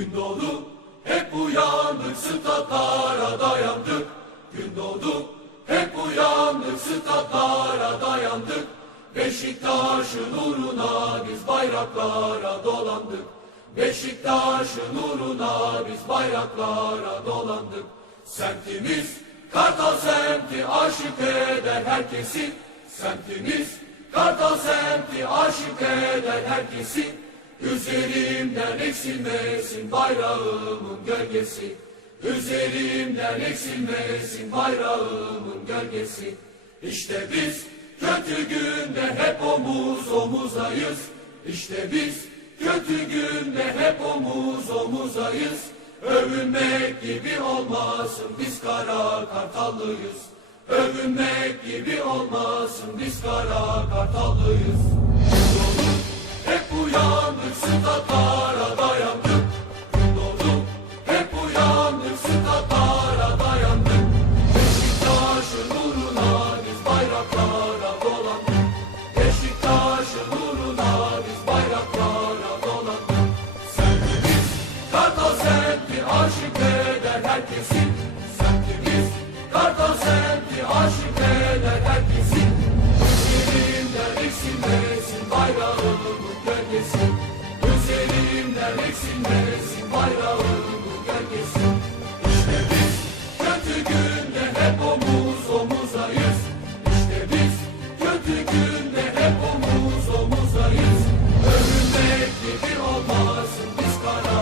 Gün doğdu hep uyandık statlara dayandık. Gün doğdu hep uyandık statlara dayandık. Beşiktaş'ın uğruna biz bayraklara dolandık. Beşiktaş'ın uğruna biz bayraklara dolandık. Semtimiz Kartal semti aşık eder herkesi. Semtimiz Kartal semti aşık eder herkesi Üzerimden eksilmesin bayrağımın gölgesi. Üzerimden eksilmesin bayrağımın gölgesi. İşte biz kötü günde hep omuz omuzayız. İşte biz kötü günde hep omuz omuzayız. Övünmek gibi olmasın biz kara kartallıyız. Övünmek gibi olmasın biz kara kartallıyız uyandık statlara dayandık Gün doğdu hep Neresin neresin bayrağın bu gölgesi İşte biz kötü günde hep omuz omuzayız İşte biz kötü günde hep omuz omuzayız Övünmek gibi olmasın biz kara